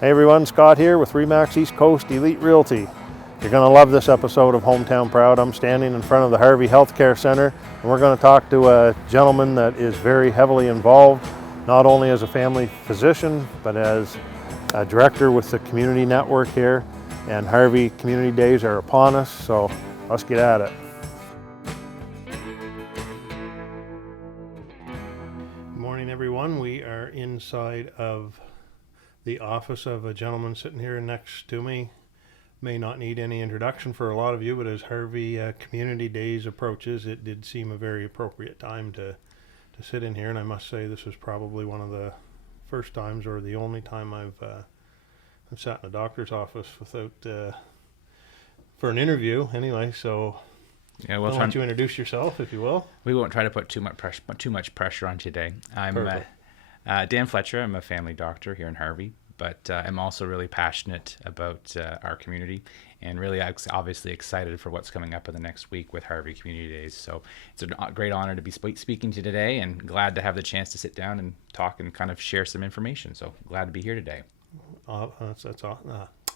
Hey everyone, Scott here with Remax East Coast Elite Realty. You're going to love this episode of Hometown Proud. I'm standing in front of the Harvey Healthcare Center, and we're going to talk to a gentleman that is very heavily involved, not only as a family physician, but as a director with the community network here. And Harvey Community Days are upon us, so let's get at it. Good morning everyone. We are inside of the office of a gentleman sitting here next to me. May not need any introduction for a lot of you, but as Harvey Community Days approaches, it did seem a very appropriate time to sit in here. And I must say, this was probably one of the first times, or the only time I've sat in a doctor's office without for an interview. Anyway, so yeah, why don't you introduce yourself, if you will? We won't try to put too much pressure on today. I'm Dan Fletcher. I'm a family doctor here in Harvey, but I'm also really passionate about our community, and really obviously excited for what's coming up in the next week with Harvey Community Days. So it's a great honor to be speaking to you today, and glad to have the chance to sit down and talk and kind of share some information. So glad to be here today. That's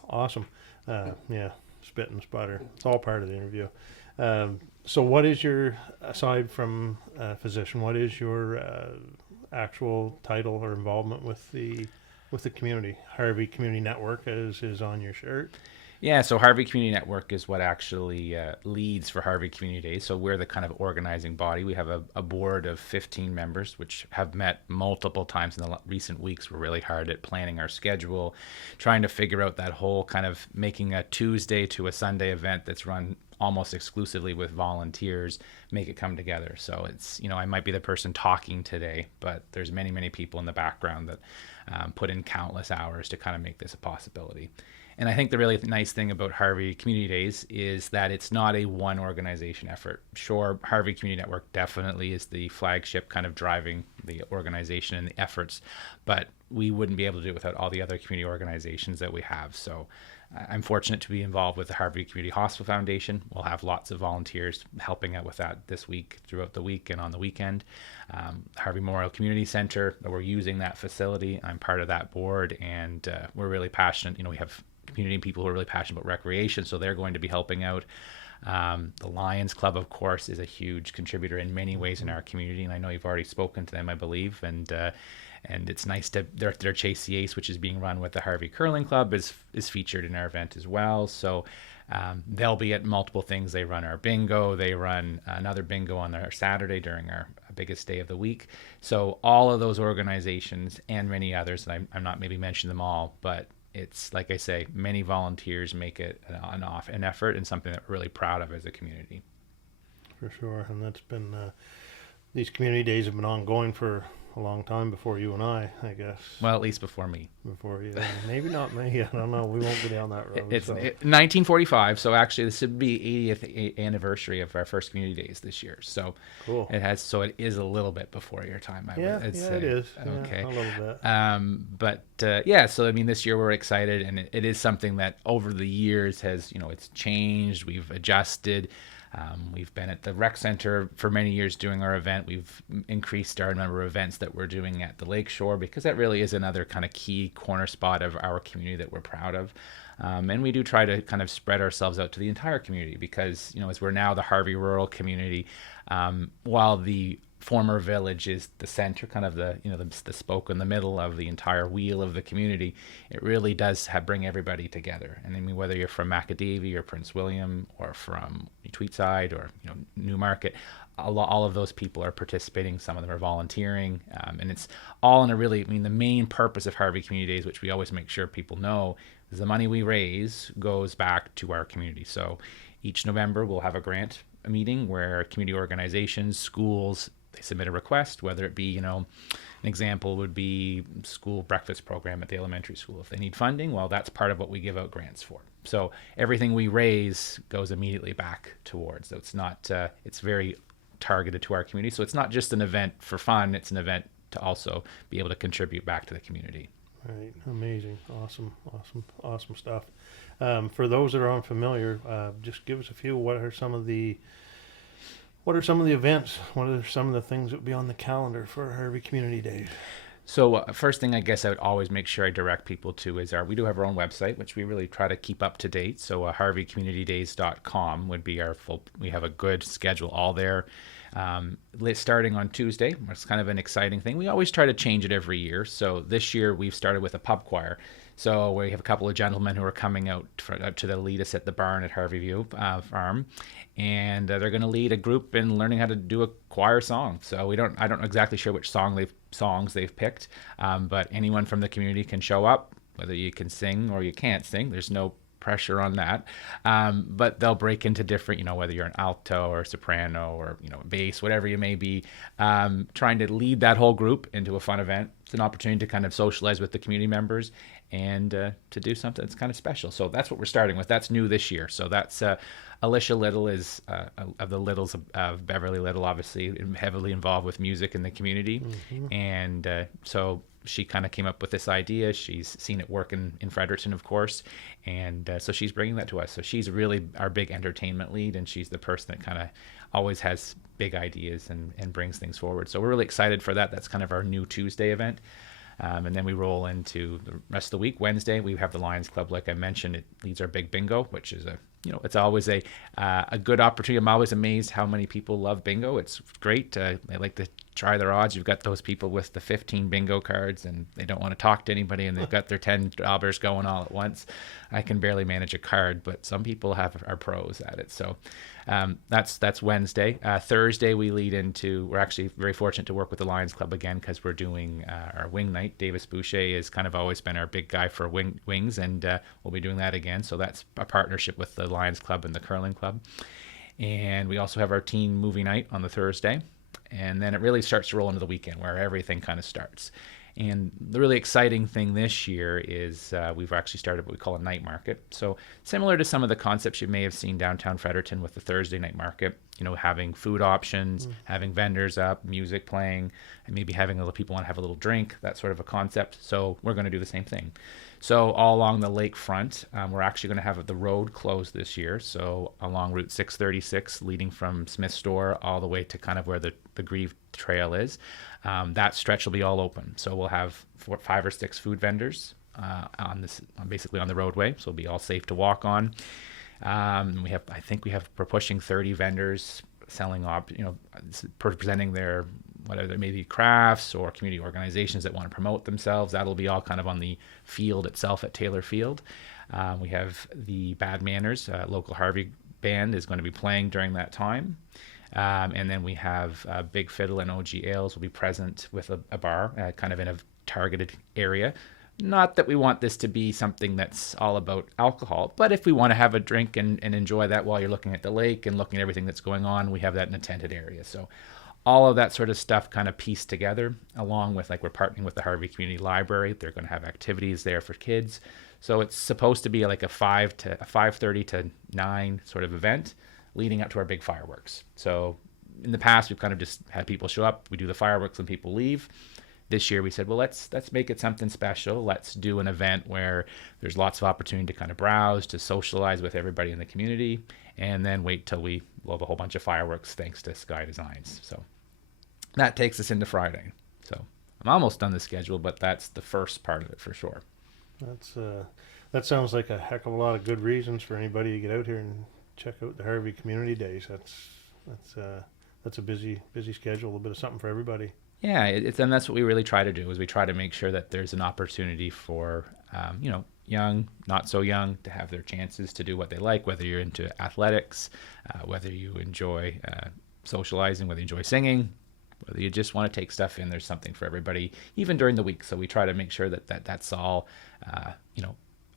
awesome. Yeah, spit and sputter. It's all part of the interview. So what is your, aside from physician, what is your actual title or involvement with the community? Harvey Community Network is on your shirt. Yeah, so Harvey Community Network is what actually leads for Harvey Community Days. So we're the kind of organizing body. We have a board of 15 members, which have met multiple times in the recent weeks. We're really hard at planning our schedule, trying to figure out that whole kind of making a Tuesday to a Sunday event that's run almost exclusively with volunteers, make it come together. So it's, I might be the person talking today, but there's many people in the background that put in countless hours to kind of make this a possibility. And I think the really nice thing about Harvey Community Days is that it's not a one organization effort. Sure, Harvey Community Network definitely is the flagship kind of driving the organization and the efforts, but we wouldn't be able to do it without all the other community organizations that we have. So I'm fortunate to be involved with the Harvey Community Hospital Foundation. We'll have lots of volunteers helping out with that this week, throughout the week and on the weekend. Harvey Rural Community Center, we're using that facility. I'm part of that board, and we're really passionate. We have community people who are really passionate about recreation, so they're going to be helping out. The Lions Club, of course, is a huge contributor in many ways in our community, and I know you've already spoken to them, I believe, and it's nice to their Chase the Ace, which is being run with the Harvey Curling Club, is featured in our event as well. So they'll be at multiple things. They run our bingo. They run another bingo on our Saturday during our biggest day of the week. So all of those organizations and many others, and I'm not maybe mentioning them all, but it's, like I say, many volunteers make it an effort, and something that we're really proud of as a community. For sure, and that's been, these community days have been ongoing for a long time before you and I guess. Well, at least before me. Before you. Maybe not me. I don't know. We won't go down that road. It's 1945, so actually this would be 80th anniversary of our first community days this year. So cool. It is a little bit before your time. It is. Okay. Yeah, a little bit. So I mean, this year we're excited, and it is something that over the years has, it's changed. We've adjusted. We've been at the rec center for many years doing our event. We've increased our number of events that we're doing at the lakeshore, because that really is another kind of key corner spot of our community that we're proud of. And we do try to kind of spread ourselves out to the entire community, because, as we're now the Harvey Rural Community, while the former village is the center, kind of the spoke in the middle of the entire wheel of the community, it really does bring everybody together. And I mean, whether you're from Macadavie or Prince William, or from Tweedside or Newmarket, all of those people are participating. Some of them are volunteering, and it's all in the main purpose of Harvey Community Days, which we always make sure people know, is the money we raise goes back to our community. So each November we'll have a grant meeting where community organizations, schools, they submit a request, whether it be, an example would be school breakfast program at the elementary school. If they need funding, well, that's part of what we give out grants for. So everything we raise goes immediately back towards. So it's not, it's very targeted to our community. So it's not just an event for fun, it's an event to also be able to contribute back to the community. Right. Amazing. Awesome stuff. For those that are unfamiliar, just give us a few. What are some of the events? What are some of the things that will be on the calendar for Harvey Community Days? So first thing I guess I would always make sure I direct people to is we do have our own website, which we really try to keep up to date. So harveycommunitydays.com would be our full, we have a good schedule all there. Starting on Tuesday, it's kind of an exciting thing. We always try to change it every year. So this year we've started with a pub choir. So we have a couple of gentlemen who are coming out to lead us at the barn at Harvey View Farm, and they're going to lead a group in learning how to do a choir song. So I don't exactly sure which songs they've picked, but anyone from the community can show up, whether you can sing or you can't sing. There's no pressure on that, but they'll break into different, whether you're an alto or soprano or bass, whatever you may be, trying to lead that whole group into a fun event. It's an opportunity to kind of socialize with the community members and to do something that's kind of special. So that's what we're starting with. That's new this year. So that's Alicia Little is of the Littles of Beverly Little, obviously heavily involved with music in the community. And so she kind of came up with this idea. She's seen it work in Fredericton, of course. And so she's bringing that to us. So she's really our big entertainment lead, and she's the person that kind of always has big ideas and brings things forward. So we're really excited for that. That's kind of our new Tuesday event. And then we roll into the rest of the week. Wednesday, we have the Lions Club. Like I mentioned, it leads our big bingo, which is it's always a good opportunity. I'm always amazed how many people love bingo. It's great. They like to try their odds. You've got those people with the 15 bingo cards and they don't want to talk to anybody and they've got their 10 jobbers going all at once. I can barely manage a card, but some people are pros at it. So that's Wednesday. Thursday, we're actually very fortunate to work with the Lions Club again because we're doing our wing night. Davis Boucher has kind of always been our big guy for wings, and we'll be doing that again. So that's a partnership with the Lions Club and the Curling Club. And we also have our teen movie night on the Thursday. And then it really starts to roll into the weekend where everything kind of starts. And the really exciting thing this year is we've actually started what we call a night market. So similar to some of the concepts you may have seen downtown Fredericton with the Thursday night market, having food options, having vendors up, music playing, and maybe having people want to have a little drink, that sort of a concept. So we're going to do the same thing. So all along the lakefront, we're actually going to have the road closed this year. So along Route 636, leading from Smith Store all the way to kind of where the Grieve Trail is, that stretch will be all open. So we'll have 5 or 6 food vendors basically on the roadway. So it'll be all safe to walk on. We're pushing 30 vendors selling presenting their whether they may be crafts or community organizations that want to promote themselves. That'll be all kind of on the field itself at Taylor Field. We have the Bad Manners, local Harvey band is going to be playing during that time. And then we have Big Fiddle and OG Ales will be present with a bar kind of in a targeted area. Not that we want this to be something that's all about alcohol, but if we want to have a drink and enjoy that while you're looking at the lake and looking at everything that's going on, we have that in a tented area. So all of that sort of stuff kind of pieced together, along with we're partnering with the Harvey Community Library. They're going to have activities there for kids. So it's supposed to be like a 5:30 to 9 sort of event leading up to our big fireworks. So in the past, we've kind of just had people show up, we do the fireworks and people leave. This year we said, well, let's make it something special. Let's do an event where there's lots of opportunity to kind of browse, to socialize with everybody in the community, and then wait till we load a whole bunch of fireworks thanks to Sky Designs. So that takes us into Friday. So I'm almost done the schedule, but that's the first part of it for sure. That sounds like a heck of a lot of good reasons for anybody to get out here and check out the Harvey Community Days. That's a busy schedule, a little bit of something for everybody. Yeah, and that's what we really try to do, is we try to make sure that there's an opportunity for, young, not so young, to have their chances to do what they like, whether you're into athletics, whether you enjoy socializing, whether you enjoy singing, whether you just want to take stuff in. There's something for everybody, even during the week. So we try to make sure that's all,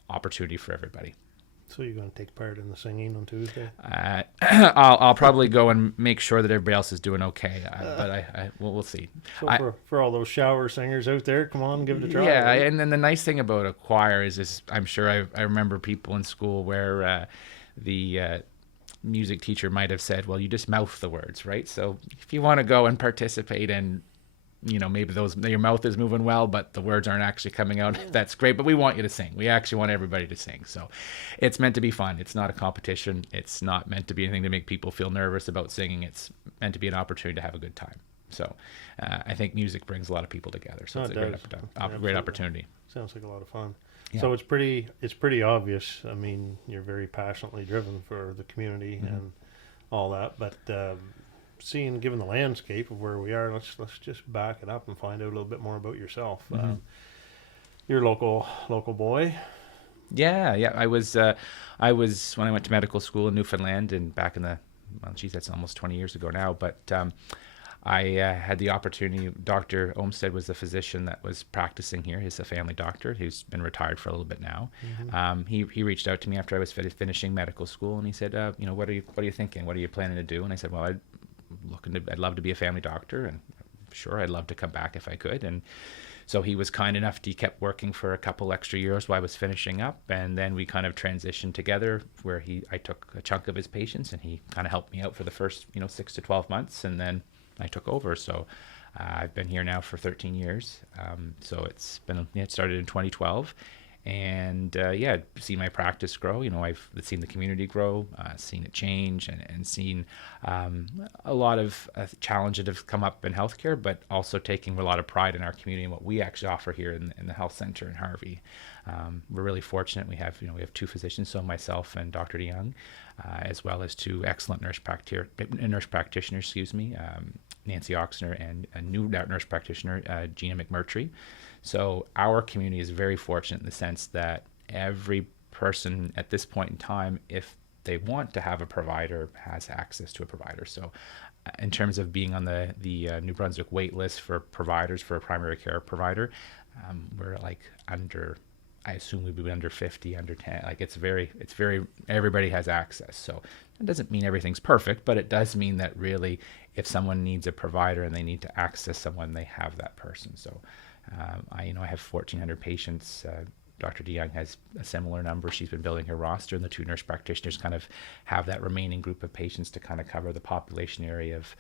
opportunity for everybody. So you're going to take part in the singing on Tuesday? I'll probably go and make sure that everybody else is doing okay, but we'll see. So for all those shower singers out there, come on, give it a try. Yeah, right? And then the nice thing about a choir is I'm sure I remember people in school where the music teacher might have said, well, you just mouth the words, right? So if you want to go and participate and maybe your mouth is moving well, but the words aren't actually coming out, that's great. But we want you to sing. We actually want everybody to sing. So it's meant to be fun. It's not a competition. It's not meant to be anything to make people feel nervous about singing. It's meant to be an opportunity to have a good time. Yeah. So I think music brings a lot of people together. So No, it's it a great, does. great Absolutely. opportunity. Sounds like a lot of fun. Yeah. So it's pretty obvious. I mean, you're very passionately driven for the community Mhm. and all that. But given the landscape of where we are, let's just back it up and find out a little bit more about yourself. Mhm. You're a local boy. Yeah, yeah. I was when I went to medical school in Newfoundland, and back in the, well, geez, that's almost 20 years ago now. But I had the opportunity. Dr. Olmsted was the physician that was practicing here. He's a family doctor who's been retired for a little bit now. Mm-hmm. He reached out to me after I was finishing medical school, and he said, what are you thinking? What are you planning to do? And I said, well, I'd love to be a family doctor, and sure, I'd love to come back if I could. And so he was kind enough. He kept working for a couple extra years while I was finishing up, and then we kind of transitioned together, where I took a chunk of his patients, and he kind of helped me out for the first 6 to 12 months, and then I took over. So I've been here now for 13 years. So it started in 2012, and seen my practice grow. I've seen the community grow, seen it change, and seen a lot of challenges that have come up in healthcare, but also taking a lot of pride in our community and what we actually offer here in the health center in Harvey. We're really fortunate. We have two physicians, so myself and Dr. DeYoung, as well as two excellent nurse practitioners, Nancy Oxner and a new nurse practitioner, Gina McMurtry. So our community is very fortunate in the sense that every person at this point in time, if they want to have a provider, has access to a provider. So in terms of being on the New Brunswick wait list for providers, for a primary care provider, we're like under, I assume we'd be under 50, under 10. Like it's very, everybody has access. So it doesn't mean everything's perfect, but it does mean that really if someone needs a provider and they need to access someone, they have that person. So I have 1,400 patients. Dr. DeYoung has a similar number. She's been building her roster, and the two nurse practitioners kind of have that remaining group of patients to kind of cover the population area of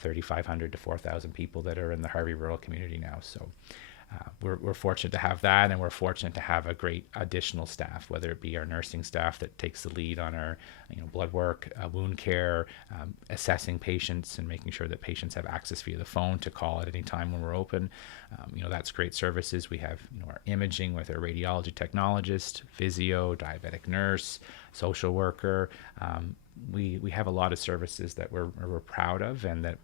3,500 to 4,000 people that are in the Harvey Rural Community now. So we're fortunate to have that, and we're fortunate to have a great additional staff, whether it be our nursing staff that takes the lead on our blood work, wound care, assessing patients and making sure that patients have access via the phone to call at any time when we're open. That's great services. We have our imaging with our radiology technologist, physio, diabetic nurse, social worker. We have a lot of services that we're proud of, and that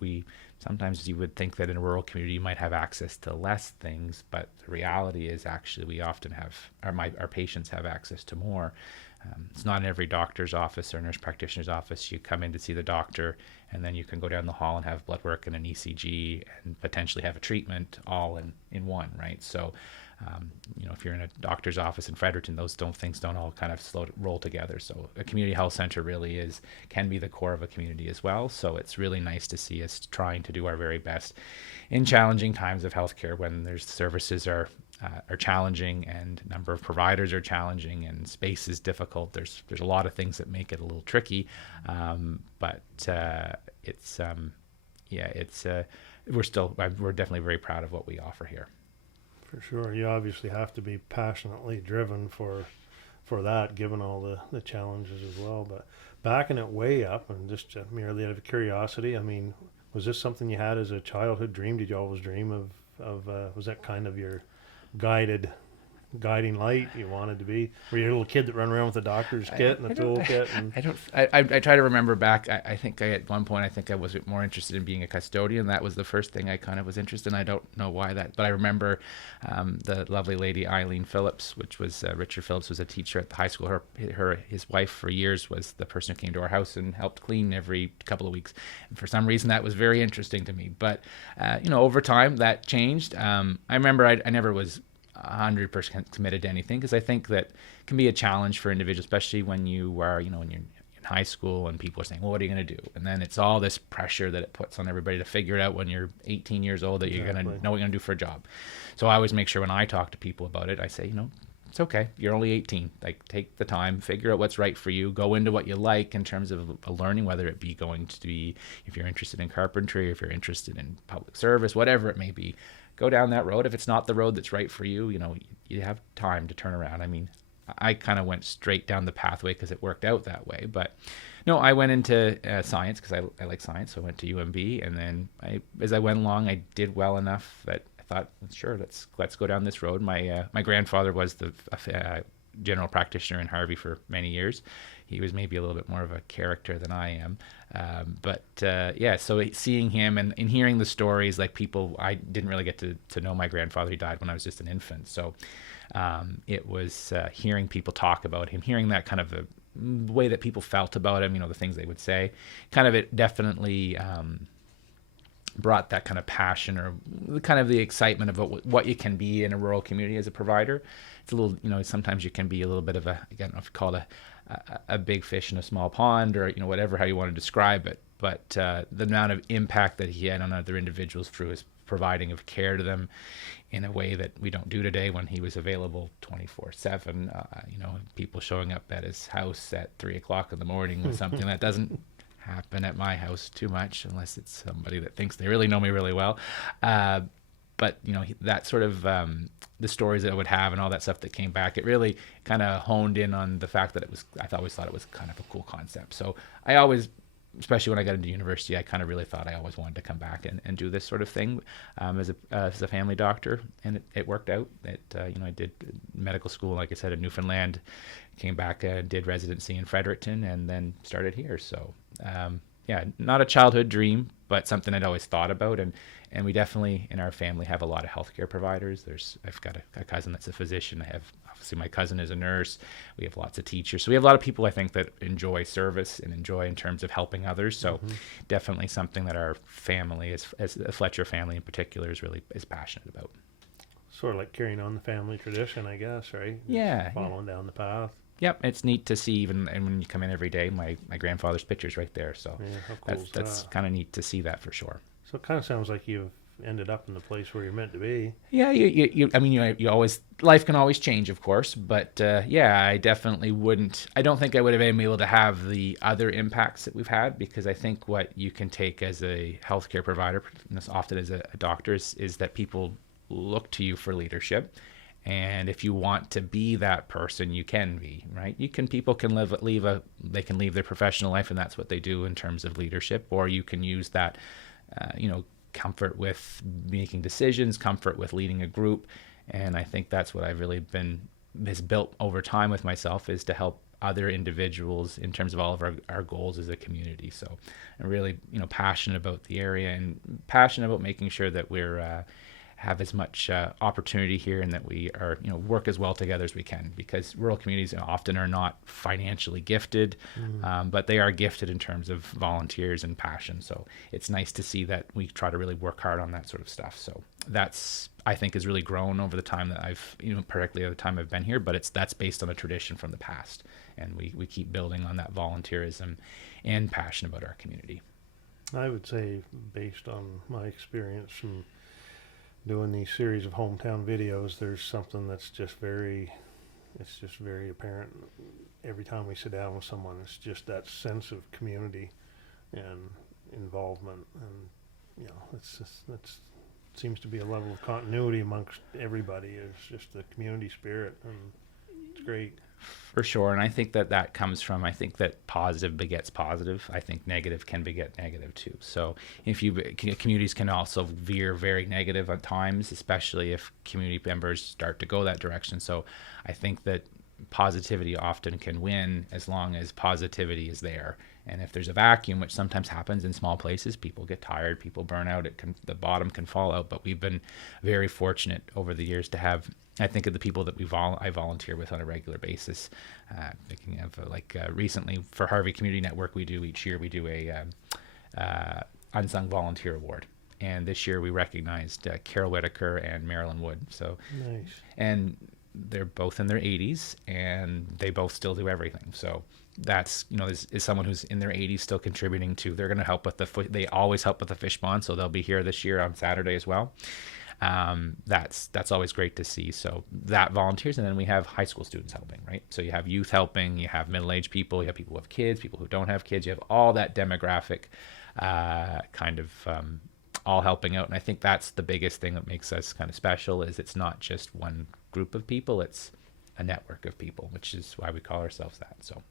sometimes you would think that in a rural community you might have access to less things, but the reality is actually we often have, our patients have access to more. It's not in every doctor's office or nurse practitioner's office. You come in to see the doctor, and then you can go down the hall and have blood work and an ECG and potentially have a treatment all in one, right? So if you're in a doctor's office in Fredericton, those things don't all kind of roll together. So a community health center really can be the core of a community as well. So it's really nice to see us trying to do our very best in challenging times of healthcare, when there's services are challenging and number of providers are challenging and space is difficult. There's a lot of things that make it a little tricky, but we're definitely very proud of what we offer here. For sure. You obviously have to be passionately driven for that, given all the challenges as well. But backing it way up, and just merely out of curiosity, I mean, was this something you had as a childhood dream? Did you always dream of was that kind of your guiding light you wanted to be? Were you a little kid that ran around with the doctor's kit and the toolkit? I try to remember back. I think at one point I was more interested in being a custodian. That was the first thing I kind of was interested in. I don't know why that, but I remember the lovely lady Eileen Phillips, which was Richard Phillips, was a teacher at the high school. His wife for years was the person who came to our house and helped clean every couple of weeks. And for some reason that was very interesting to me. But over time that changed. I remember I never was 100% committed to anything, because I think that can be a challenge for individuals, especially when you are, when you're in high school and people are saying, well, what are you going to do? And then it's all this pressure that it puts on everybody to figure it out when you're 18 years old, that you're going to know what you're going to do for a job. So I always make sure when I talk to people about it, I say, it's okay. You're only 18. Like, take the time, figure out what's right for you, go into what you like in terms of learning, whether it be going to be, if you're interested in carpentry, if you're interested in public service, whatever it may be. Go down that road. If it's not the road that's right for you, you have time to turn around. I mean, I kind of went straight down the pathway because it worked out that way. But no, I went into science because I like science. So I went to UMB, and then as I went along, I did well enough that I thought, sure, let's go down this road. My grandfather was the general practitioner in Harvey for many years. He was maybe a little bit more of a character than I am. Yeah, so seeing him and hearing the stories, like people, I didn't really get to know my grandfather. He died when I was just an infant. So it was hearing people talk about him, hearing that kind of the way that people felt about him, the things they would say, kind of it definitely brought that kind of passion or kind of the excitement about what you can be in a rural community as a provider. It's a little, sometimes you can be a little bit of I don't know if you call it a big fish in a small pond, or whatever how you want to describe it. But the amount of impact that he had on other individuals through his providing of care to them in a way that we don't do today, when he was available 24/7. People showing up at his house at 3 o'clock in the morning with something that doesn't happen at my house too much, unless it's somebody that thinks they really know me really well. But that sort of the stories that I would have and all that stuff that came back, it really kind of honed in on the fact that I always thought it was kind of a cool concept. So I always, especially when I got into university, I kind of really thought I always wanted to come back and do this sort of thing as a family doctor, and it worked out. I did medical school, like I said, in Newfoundland, came back, did residency in Fredericton, and then started here. So yeah, not a childhood dream, but something I'd always thought about. And we definitely, in our family, have a lot of healthcare providers. I've got a cousin that's a physician. Obviously my cousin is a nurse. We have lots of teachers. So we have a lot of people, I think, that enjoy service and enjoy in terms of helping others. So definitely something that our family, as the Fletcher family in particular, is passionate about. Sort of like carrying on the family tradition, I guess, right? Yeah. Just following down the path. Yep, it's neat to see, even and when you come in every day, my grandfather's picture's right there. So Yeah, how cool that's kind of neat to see that for sure. So it kind of sounds like you've ended up in the place where you're meant to be. Yeah, you always, life can always change, of course, but yeah, I definitely wouldn't. I don't think I would have been able to have the other impacts that we've had, because I think what you can take as a healthcare provider, and as often as a doctor, is that people look to you for leadership. And if you want to be that person, you can be, right? People can they can leave their professional life, and that's what they do in terms of leadership. Or you can use that, comfort with making decisions, comfort with leading a group. And I think that's what I've really has built over time with myself, is to help other individuals in terms of all of our goals as a community. So I'm really, passionate about the area and passionate about making sure that we're, have as much opportunity here, and that we are, work as well together as we can, because rural communities often are not financially gifted, but they are gifted in terms of volunteers and passion. So it's nice to see that we try to really work hard on that sort of stuff. So that's, I think, has really grown over the time that I've, particularly the time I've been here, but that's based on a tradition from the past. And we keep building on that volunteerism and passion about our community. I would say, based on my experience from doing these series of hometown videos, there's something that's just very apparent every time we sit down with someone. It's just that sense of community and involvement, and that seems to be a level of continuity amongst everybody. It's just the community spirit, and it's great. For sure. And I think that comes from, I think that positive begets positive. I think negative can beget negative too. So communities can also veer very negative at times, especially if community members start to go that direction. So I think that positivity often can win as long as positivity is there. And if there's a vacuum, which sometimes happens in small places, people get tired, people burn out, the bottom can fall out. But we've been very fortunate over the years to have, I think of the people that I volunteer with on a regular basis. Thinking of recently for Harvey Community Network, each year we do a Unsung Volunteer Award. And this year we recognized Carol Whitaker and Marilyn Wood. So Nice. And they're both in their 80s, and they both still do everything. So that's, is someone who's in their 80s still contributing to, they're going to help with they always help with the fish pond. So they'll be here this year on Saturday as well. That's always great to see. So that volunteers. And then we have high school students helping, right? So you have youth helping, you have middle-aged people, you have people who have kids, people who don't have kids, you have all that demographic, all helping out. And I think that's the biggest thing that makes us kind of special, is it's not just one group of people. It's a network of people, which is why we call ourselves that. So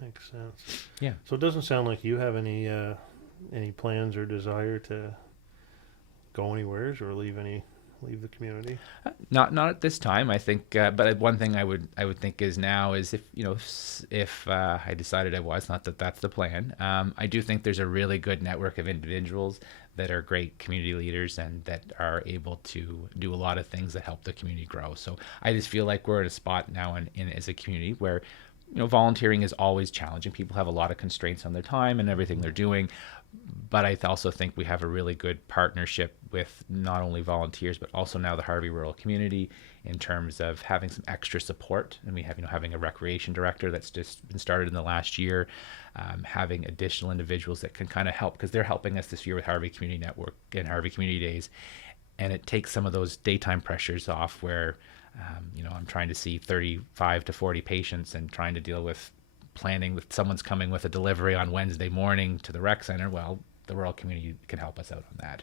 Makes sense. yeah. So it doesn't sound like you have any plans or desire to go anywheres or leave the community. Not at this time. I think, but one thing I would think is now is if I decided I was, not that that's the plan. I do think there's a really good network of individuals that are great community leaders and that are able to do a lot of things that help the community grow. So I just feel like we're at a spot now in as a community where volunteering is always challenging. People have a lot of constraints on their time and everything they're doing. But I also think we have a really good partnership with not only volunteers, but also now the Harvey Rural Community in terms of having some extra support. And we have, having a recreation director that's just been started in the last year, having additional individuals that can kind of help, because they're helping us this year with Harvey Community Network and Harvey Community Days. And it takes some of those daytime pressures off where, I'm trying to see 35 to 40 patients and trying to deal with planning with someone's coming with a delivery on Wednesday morning to the rec center. Well, the rural community can help us out on that.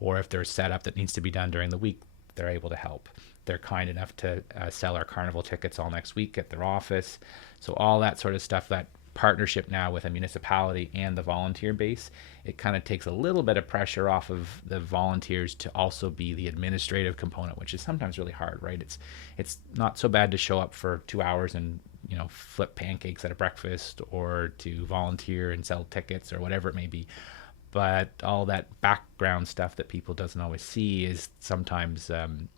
Or if there's setup that needs to be done during the week, they're able to help. They're kind enough to sell our carnival tickets all next week at their office. So all that sort of stuff, that partnership now with a municipality and the volunteer base, it kind of takes a little bit of pressure off of the volunteers to also be the administrative component, which is sometimes really hard, right? It's not so bad to show up for 2 hours and flip pancakes at a breakfast, or to volunteer and sell tickets or whatever it may be. But all that background stuff that people doesn't always see is sometimes,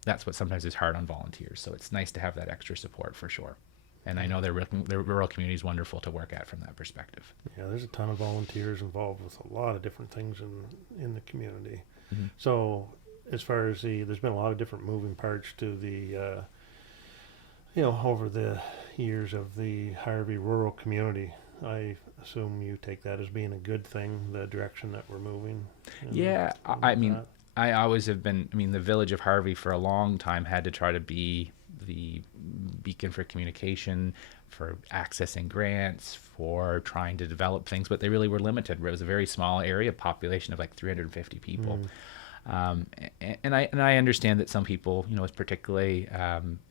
that's what sometimes is hard on volunteers. So it's nice to have that extra support for sure. And I know their rural community is wonderful to work at from that perspective. Yeah, there's a ton of volunteers involved with a lot of different things in the community. Mm-hmm. So as far as there's been a lot of different moving parts to the, over the years of the Harvey Rural Community. I assume you take that as being a good thing, the direction that we're moving. Yeah, I mean, I always have been, the village of Harvey for a long time had to try to be the beacon for communication, for accessing grants, for trying to develop things, but they really were limited. It was a very small area, population of like 350 people. And I understand that some people, it's particularly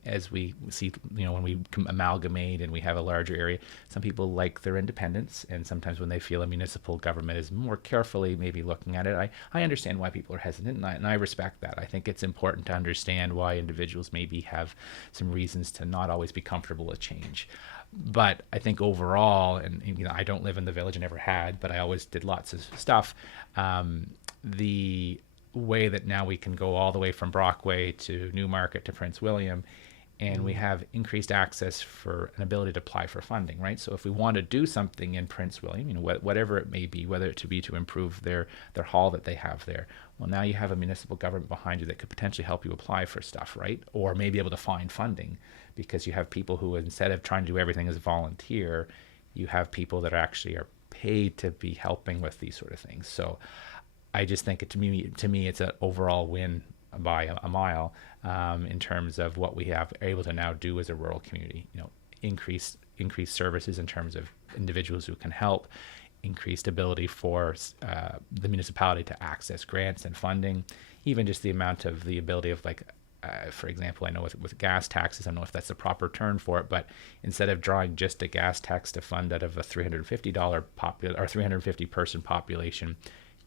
as we see, when we amalgamate and we have a larger area, some people like their independence, and sometimes when they feel a municipal government is more carefully maybe looking at it, I understand why people are hesitant, and I respect that. I think it's important to understand why individuals maybe have some reasons to not always be comfortable with change. But I think overall, and I don't live in the village, and never had, but I always did lots of stuff. The way that now we can go all the way from Brockway to Newmarket to Prince William, and we have increased access for an ability to apply for funding, right? So if we want to do something in Prince William, whatever it may be, whether it to be to improve their hall that they have there, well, now you have a municipal government behind you that could potentially help you apply for stuff, right? Or maybe able to find funding, because you have people who, instead of trying to do everything as a volunteer, you have people that actually are paid to be helping with these sort of things. So I just think to me, it's an overall win by a mile in terms of what we have able to now do as a rural community. Increase services in terms of individuals who can help, increased ability for the municipality to access grants and funding, even just the amount of the ability of for example, I know with gas taxes, I don't know if that's the proper term for it, but instead of drawing just a gas tax to fund out of a $350 or 350 person population,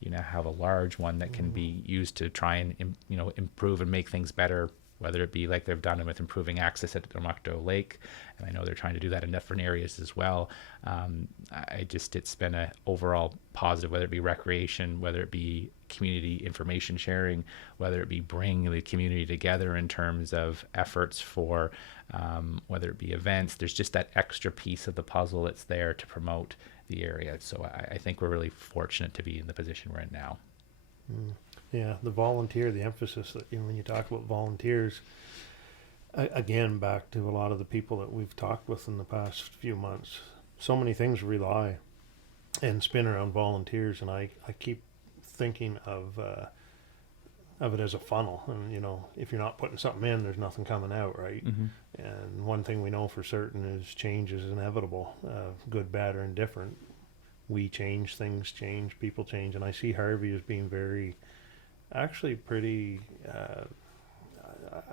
you now have a large one that can be used to try and improve and make things better, whether it be like they've done with improving access at Ormucto Lake, and I know they're trying to do that in different areas as well. It's been an overall positive, whether it be recreation, whether it be community information sharing, whether it be bringing the community together in terms of efforts for whether it be events. There's just that extra piece of the puzzle that's there to promote the area. So I think we're really fortunate to be in the position we're in now. Yeah, the emphasis that when you talk about volunteers, again, back to a lot of the people that we've talked with in the past few months, so many things rely and spin around volunteers, and I keep thinking of it as a funnel, and if you're not putting something in, there's nothing coming out, right? And one thing we know for certain is change is inevitable, good, bad, or indifferent. We change, things change, people change, and I see Harvey as being pretty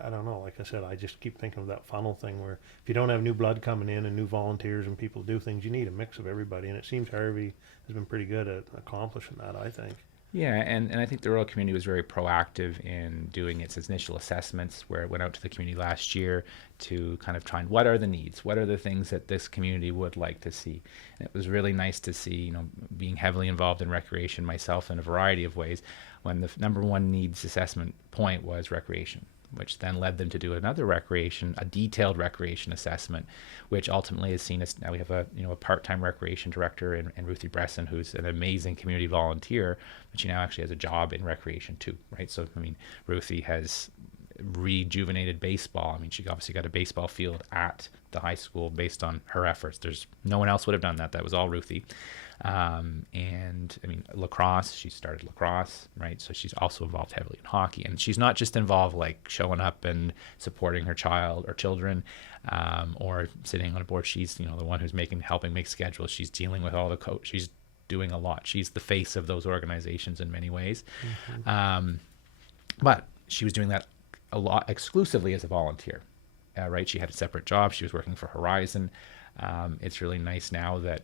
I don't know. Like I said, I just keep thinking of that funnel thing where if you don't have new blood coming in and new volunteers and people do things, you need a mix of everybody. And it seems Harvey has been pretty good at accomplishing that, I think. Yeah, and I think the rural community was very proactive in doing its initial assessments, where it went out to the community last year to kind of try and what are the needs, what are the things that this community would like to see. And it was really nice to see, being heavily involved in recreation myself in a variety of ways, when the number one needs assessment point was recreation, which then led them to do a detailed recreation assessment, which ultimately has seen us. Now we have a part-time recreation director in Ruthie Bresson, who's an amazing community volunteer, but she now actually has a job in recreation too, right? So, Ruthie has rejuvenated baseball. She obviously got a baseball field at the high school based on her efforts. There's no one else would have done that. That was all Ruthie. Lacrosse, she started lacrosse, right? So she's also involved heavily in hockey, and she's not just involved like showing up and supporting her child or children, or sitting on a board. She's, the one who's helping make schedules. She's dealing with all the coach. She's doing a lot. She's the face of those organizations in many ways. Mm-hmm. But she was doing that a lot exclusively as a volunteer, right? She had a separate job. She was working for Horizon. It's really nice now that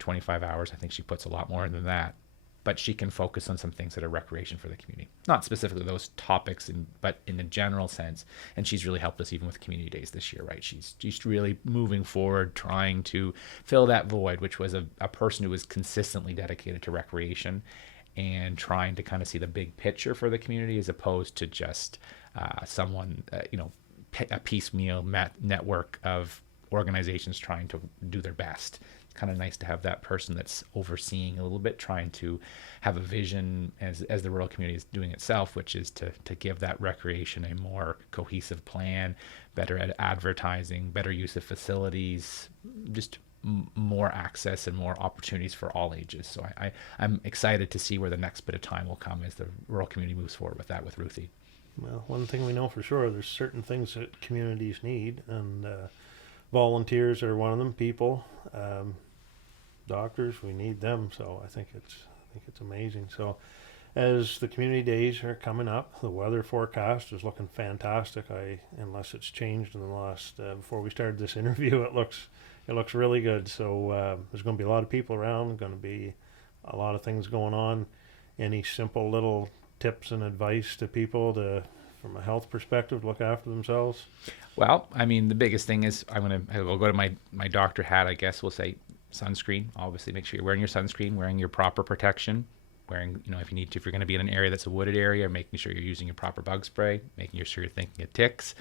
25 hours, I think she puts a lot more than that, but she can focus on some things that are recreation for the community, not specifically those topics, but in a general sense. And she's really helped us even with Community Days this year, right? She's really moving forward, trying to fill that void, which was a person who was consistently dedicated to recreation and trying to kind of see the big picture for the community, as opposed to just someone, a piecemeal network of organizations trying to do their best. Kind of nice to have that person that's overseeing a little bit, trying to have a vision as the rural community is doing itself, which is to give that recreation a more cohesive plan, better at advertising, better use of facilities, just more access and more opportunities for all ages. So I'm excited to see where the next bit of time will come as the rural community moves forward with that with Ruthie. Well, one thing we know for sure, there's certain things that communities need, and volunteers are one of them. People, doctors, we need them. So I think it's amazing. So as the community days are coming up, the weather forecast is looking fantastic. Unless it's changed in the last before we started this interview, it looks really good. So there's going to be a lot of people around. Going to be a lot of things going on. Any simple little tips and advice to people from a health perspective, look after themselves? Well, the biggest thing is I'll go to my doctor hat, I guess. We'll say sunscreen. Obviously, make sure you're wearing your sunscreen, wearing your proper protection, wearing, if you need to, if you're going to be in an area that's a wooded area, making sure you're using your proper bug spray, making sure you're thinking of ticks.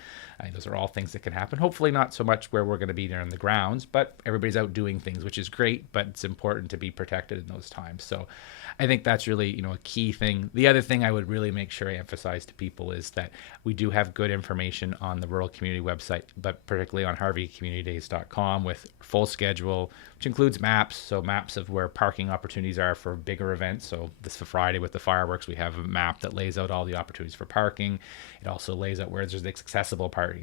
Those are all things that can happen. Hopefully not so much where we're going to be there on the grounds, but everybody's out doing things, which is great, but it's important to be protected in those times. So I think that's really, a key thing. The other thing I would really make sure I emphasize to people is that we do have good information on the Rural Community website, but particularly on harveycommunitydays.com with full schedule, which includes maps. So maps of where parking opportunities are for bigger events. So this Friday with the fireworks, we have a map that lays out all the opportunities for parking. It also lays out where there's accessible parking.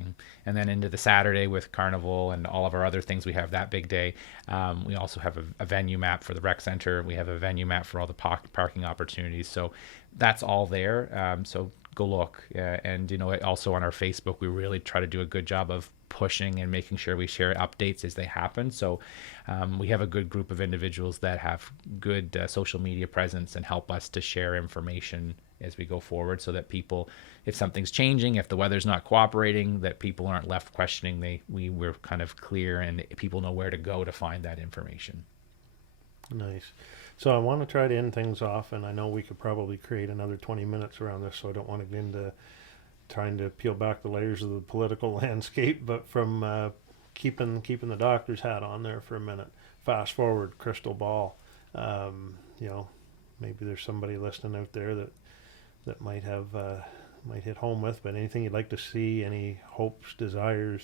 And then into the Saturday with Carnival and all of our other things, we have that big day. We also have a venue map for the rec center. We have a venue map for all the parking opportunities. So that's all there. So go look. And, also on our Facebook, we really try to do a good job of pushing and making sure we share updates as they happen. So we have a good group of individuals that have good social media presence and help us to share information as we go forward, so that people, if something's changing, if the weather's not cooperating, that people aren't left questioning. We're kind of clear and people know where to go to find that information. Nice. So I want to try to end things off, and I know we could probably create another 20 minutes around this, so I don't want to get into trying to peel back the layers of the political landscape, but from keeping the doctor's hat on there for a minute, fast forward, crystal ball, maybe there's somebody listening out there that might hit home with, but anything you'd like to see, any hopes, desires,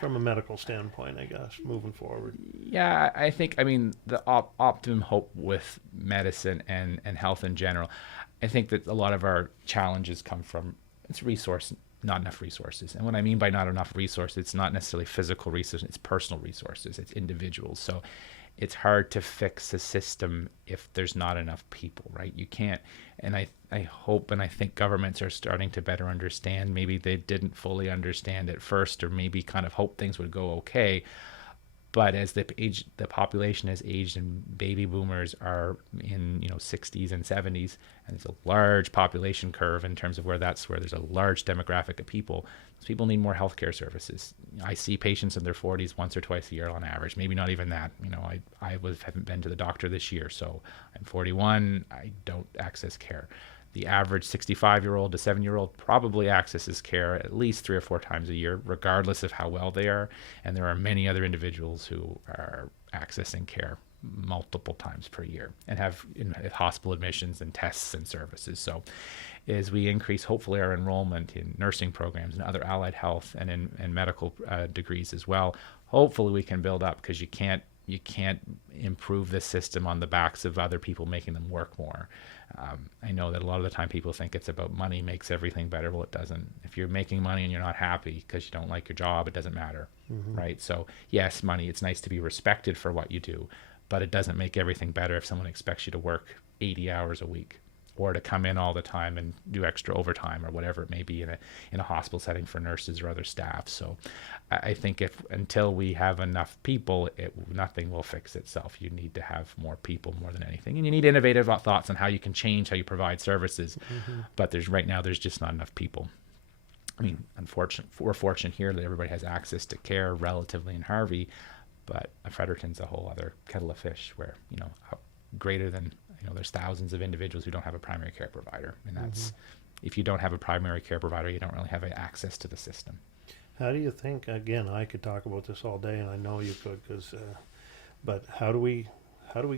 from a medical standpoint, I guess, moving forward. Yeah, I think, the optimum hope with medicine and health in general, I think that a lot of our challenges come from not enough resources. And what I mean by not enough resources, it's not necessarily physical resources, it's personal resources, it's individuals. So it's hard to fix a system if there's not enough people, right? You can't, and I hope and I think governments are starting to better understand. Maybe they didn't fully understand at first, or maybe kind of hope things would go okay. But as the population has aged, and baby boomers are in 60s and 70s, and it's a large population curve in terms of where there's a large demographic of people. Those people need more healthcare services. I see patients in their 40s once or twice a year on average, maybe not even that. Haven't been to the doctor this year, so I'm 41. I don't access care. The average 65-year-old to 7-year-old probably accesses care at least 3 or 4 times a year, regardless of how well they are. And there are many other individuals who are accessing care multiple times per year and have hospital admissions and tests and services. So as we increase, hopefully, our enrollment in nursing programs and other allied health and in medical degrees as well, hopefully we can build up, because you can't improve the system on the backs of other people making them work more. I know that a lot of the time people think it's about money makes everything better. Well, it doesn't. If you're making money and you're not happy because you don't like your job, it doesn't matter, right? So yes, money, it's nice to be respected for what you do, but it doesn't make everything better if someone expects you to work 80 hours a week, or to come in all the time and do extra overtime or whatever it may be in a hospital setting for nurses or other staff. So I think until we have enough people, nothing will fix itself. You need to have more people more than anything, and you need innovative thoughts on how you can change how you provide services. But right now there's just not enough people. I mean, we're fortunate here that everybody has access to care relatively in Harvey, but Fredericton's a whole other kettle of fish, where greater than there's thousands of individuals who don't have a primary care provider, and that's if you don't have a primary care provider, you don't really have access to the system. How do you think? Again, I could talk about this all day, and I know you could, but how do we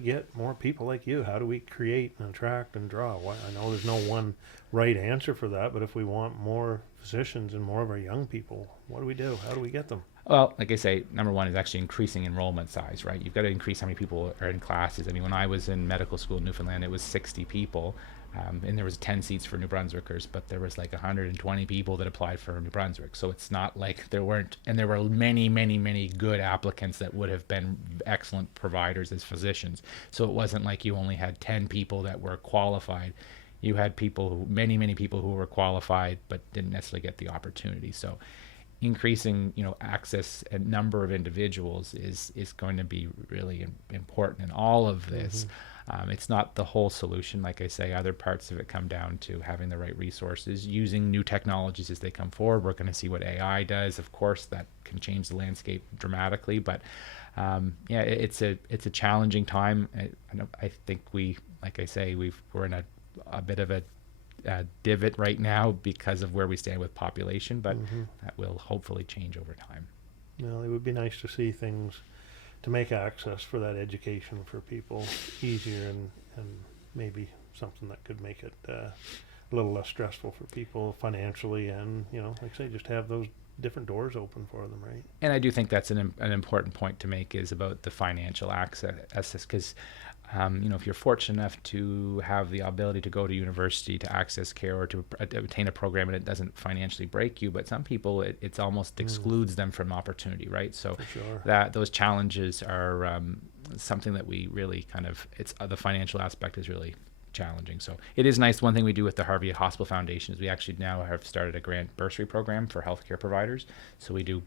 get more people like you? How do we create and attract and draw? I know there's no one right answer for that, but if we want more physicians and more of our young people, what do we do? How do we get them? Well, like I say, number one is actually increasing enrollment size, right? You've got to increase how many people are in classes. I mean, when I was in medical school in Newfoundland, it was 60 people, and there was 10 seats for New Brunswickers, but there was like 120 people that applied for New Brunswick. So it's not like there were many, many, many good applicants that would have been excellent providers as physicians. So it wasn't like you only had 10 people that were qualified. You had many people who were qualified but didn't necessarily get the opportunity. So increasing access and number of individuals is going to be really important in all of this. It's not the whole solution. Like I say, other parts of it come down to having the right resources, using new technologies as they come forward. We're going to see what AI does. Of course, that can change the landscape dramatically, but it's a challenging time. I think we're in a bit of a divot right now because of where we stand with population, but that will hopefully change over time. Well, it would be nice to see things to make access for that education for people easier, and maybe something that could make it a little less stressful for people financially, and like I say, just have those different doors open for them, right? And I do think that's an important point to make, is about the financial access, because if you're fortunate enough to have the ability to go to university to access care, or to obtain a program, and it doesn't financially break you, but some people it almost excludes them from opportunity, right? So that those challenges are something that we really it's the financial aspect is really challenging. So it is nice. One thing we do with the Harvey Hospital Foundation is we actually now have started a grant bursary program for healthcare providers. So we do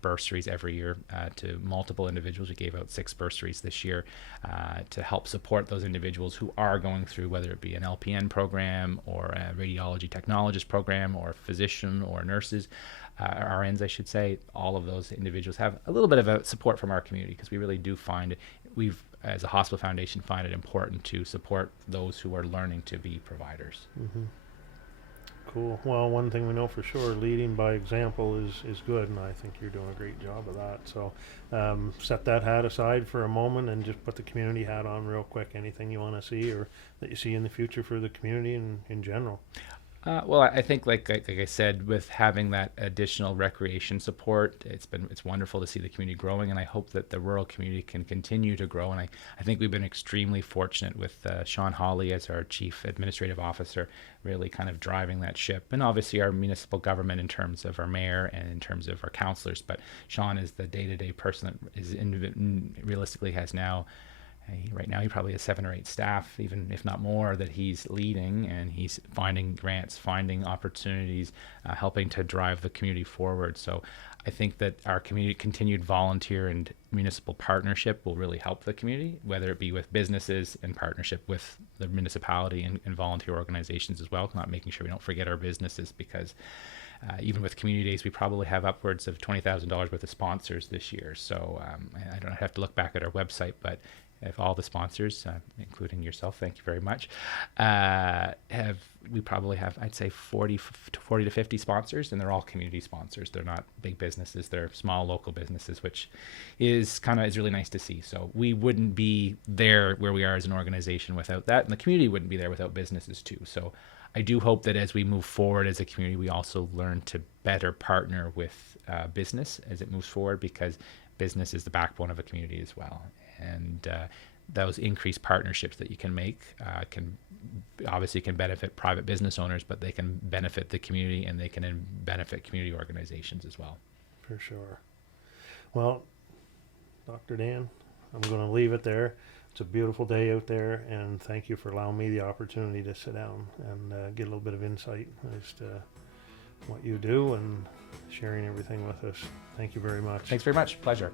bursaries every year to multiple individuals. We gave out 6 bursaries this year to help support those individuals who are going through, whether it be an LPN program or a radiology technologist program or physician or nurses, RNs, I should say. All of those individuals have a little bit of a support from our community, because we really do find as a hospital foundation, find it important to support those who are learning to be providers. Cool. Well, one thing we know for sure, leading by example is good, and I think you're doing a great job of that. So set that hat aside for a moment and just put the community hat on real quick. Anything you want to see or that you see in the future for the community in general? Well, I think like I said, with having that additional recreation support, it's wonderful to see the community growing, and I hope that the rural community can continue to grow. And I think we've been extremely fortunate with Sean Hawley as our chief administrative officer, really kind of driving that ship, and obviously our municipal government in terms of our mayor and in terms of our councillors. But Sean is the day-to-day person that is realistically has now. Right now, he probably has 7 or 8 staff, even if not more, that he's leading, and he's finding grants, finding opportunities, helping to drive the community forward. So I think that our community continued volunteer and municipal partnership will really help the community, whether it be with businesses in partnership with the municipality and volunteer organizations as well, not making sure we don't forget our businesses, because even with Community Days, we probably have upwards of $20,000 worth of sponsors this year. So I don't have to look back at our website, but if all the sponsors, including yourself, thank you very much, we probably have, I'd say 40 to 50 sponsors, and they're all community sponsors. They're not big businesses. They're small local businesses, which is really nice to see. So we wouldn't be there where we are as an organization without that, and the community wouldn't be there without businesses too. So I do hope that as we move forward as a community, we also learn to better partner with business as it moves forward, because business is the backbone of a community as well. And those increased partnerships that you can make can benefit private business owners, but they can benefit the community, and they can benefit community organizations as well. For sure. Well, Dr. Dan, I'm going to leave it there. It's a beautiful day out there, and thank you for allowing me the opportunity to sit down and get a little bit of insight as to what you do and sharing everything with us. Thank you very much. Thanks very much. Pleasure.